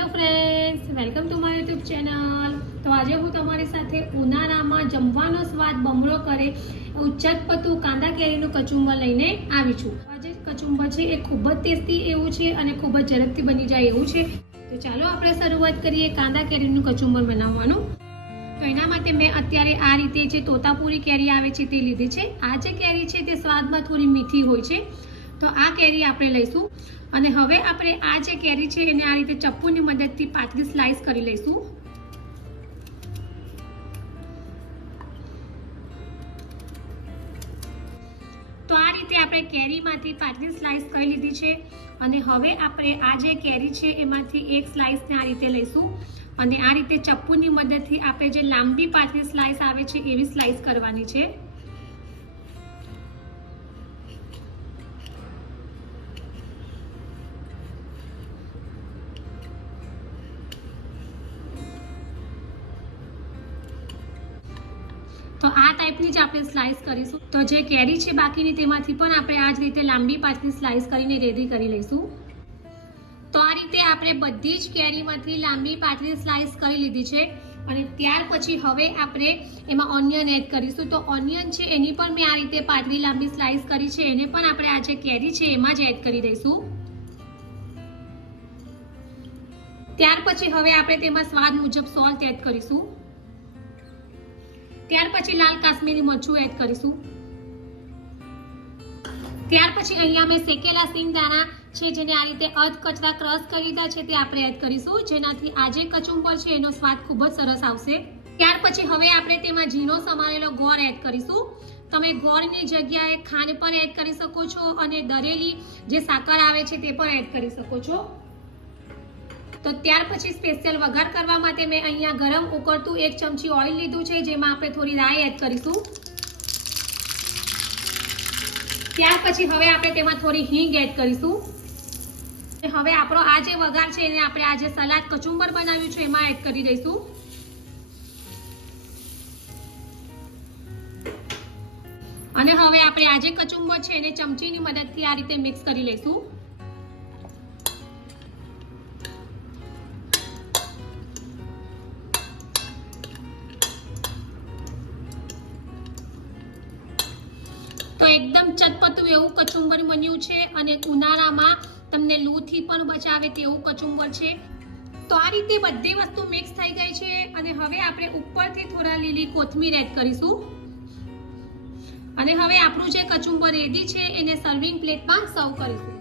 Hello friends, welcome to my YouTube channel. તો આજે હું તમારી સાથે ઉનાળામાં જમવાનો સ્વાદ બમણો કરે એવું ચટપટું કાંદા કેરીનું કચુંબર લઈને આવી છું। આજે કચુંબર છે એ ખૂબ જ ટેસ્ટી એવું છે અને ખૂબ જ ઝડપથી બની જાય એવું છે। તો ચાલો આપણે શરૂઆત કરીએ કાંદા કેરીનું કચુંબર બનાવવાનું। તો એના માટે મેં અત્યારે આ રીતે જે તોતાપુરી કેરી આવે છે તે લીધી છે। આ જે કેરી છે તે સ્વાદમાં થોડી મીઠી હોય છે, તો આ કેરી આપણે લઈશું અને હવે આપણે આ જે કેરી છે એને આ રીતે ચપ્પુની મદદથી પાતળી સ્લાઈસ કરી લઈશું। તો આ રીતે આપણે કેરીમાંથી પાતળી સ્લાઈસ કરી લીધી છે અને હવે આપણે આ જે કેરી છે એમાંથી એક સ્લાઈસને આ રીતે લઈશું અને આ રીતે ચપ્પુની મદદથી આપણે જે લાંબી પાતળી સ્લાઈસ આવે છે એવી સ્લાઈસ કરવાની છે। તો આ ટાઈપની જ આપણે સ્લાઈસ કરીશું। તો જે કેરી છે બાકીની તેમાંથી પણ આપણે આ જ રીતે લાંબી પાતળી સ્લાઈસ કરીને રેડી કરી લઈશું। તો આ રીતે આપણે બધી જ કેરીમાંથી લાંબી પાતળી સ્લાઈસ કરી લીધી છે અને ત્યાર પછી હવે આપણે એમાં ઓનિયન એડ કરીશું। તો ઓનિયન છે એની પણ મેં આ રીતે પાતળી લાંબી સ્લાઈસ કરી છે, એને પણ આપણે આ જે કેરી છે એમાં જ એડ કરી દઈશું। ત્યાર પછી હવે આપણે તેમાં સ્વાદ મુજબ સોલ્ટ એડ કરીશું। ત્યાર પછી લાલ કાશ્મીરી મરચું એડ કરીશું। ત્યાર પછી અહીંયા મેં શેકેલા સિંગદાણા છે જેને આ રીતે અધ કચરા ક્રશ કરી લીધા છે તે આપણે એડ કરીશું, જેનાથી આ જે કચુંબર છે એનો સ્વાદ ખૂબ જ સરસ આવશે। ત્યાર પછી હવે આપણે તેમાં ઝીણો સમારેલો ગોળ એડ કરીશું। તમે ગોળની જગ્યાએ ખાંડ પણ એડ કરી શકો છો અને દરેલી જે સાકર આવે છે તે પણ એડ કરી શકો છો। તો ત્યાર પછી સ્પેશિયલ વઘાર કરવા માટે મેં અહીંયા ગરમ ઉકળતું 1 ચમચી ઓઇલ લીધું છે, જેમાં આપણે થોડી રાઈ એડ કરીશું। ત્યાર પછી હવે આપણે તેમાં થોડી હિંગ એડ કરીશું। હવે આપણો આ જે વઘાર છે એને આપણે આ જે સલાડ કચુંબર બનાવ્યું છે એમાં એડ કરી દઈશું અને હવે આપણે આ જે કચુંબર છે એને ચમચીની મદદથી આ રીતે મિક્સ કરી લઈશું। તો એકદમ ચટપટું એવું કચુંબર બન્યું છે અને ઉનાળામાં તમને લૂથી પણ બચાવે તેવું કચુંબર છે। તો આ રીતે બધી વસ્તુ મિક્સ થઈ ગઈ છે અને હવે આપણે ઉપરથી થોડા લીલી કોથમીર એડ કરીશું અને હવે આપણું જે કચુંબર રેડી છે એને સર્વિંગ પ્લેટમાં સર્વ કરીશું।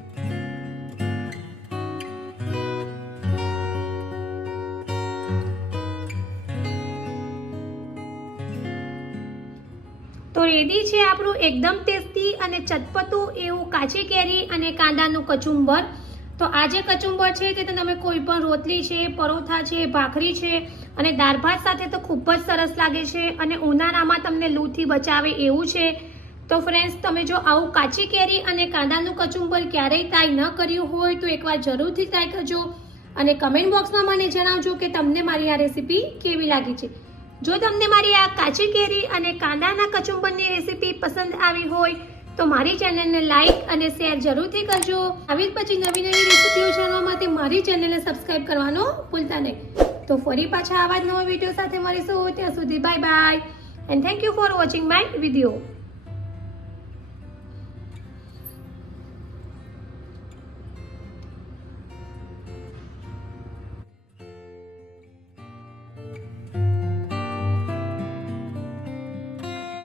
તો રેડી છે આપણું એકદમ ટેસ્ટી અને ચટપટું એવું કાચી કેરી અને કાંદાનું કચુંબર। તો આ જે કચુંબર છે તે તમે કોઈ પણ રોટલી છે, પરોઠા છે, ભાખરી છે અને દાળ ભાત સાથે તો ખૂબ જ સરસ લાગે છે અને ઉનાળામાં તમને લૂથી બચાવે એવું છે। તો ફ્રેન્ડ્સ, તમે જો આવું કાચી કેરી અને કાંદાનું કચુંબર ક્યારેય ટ્રાય ન કર્યું હોય તો એકવાર જરૂરથી ટ્રાય કરજો અને કમેન્ટ બોક્સમાં મને જણાવજો કે તમને મારી આ રેસીપી કેવી લાગી છે। જો તમને મારી આ કાચી કેરી અને કાંદાના કચુંબરની રેસીપી પસંદ આવી હોય તો મારી ચેનલને લાઈક અને શેર જરૂરથી કરજો। આવી જ પછી નવી નવી રેસીપીઓ જાણવા માટે મારી ચેનલને સબસ્ક્રાઇબ કરવાનો ભૂલતા નહીં। તો ફરી પાછા આવા જ નવા વિડીયો સાથે મળીશું, ત્યાં સુધી bye bye and thank you for watching my video.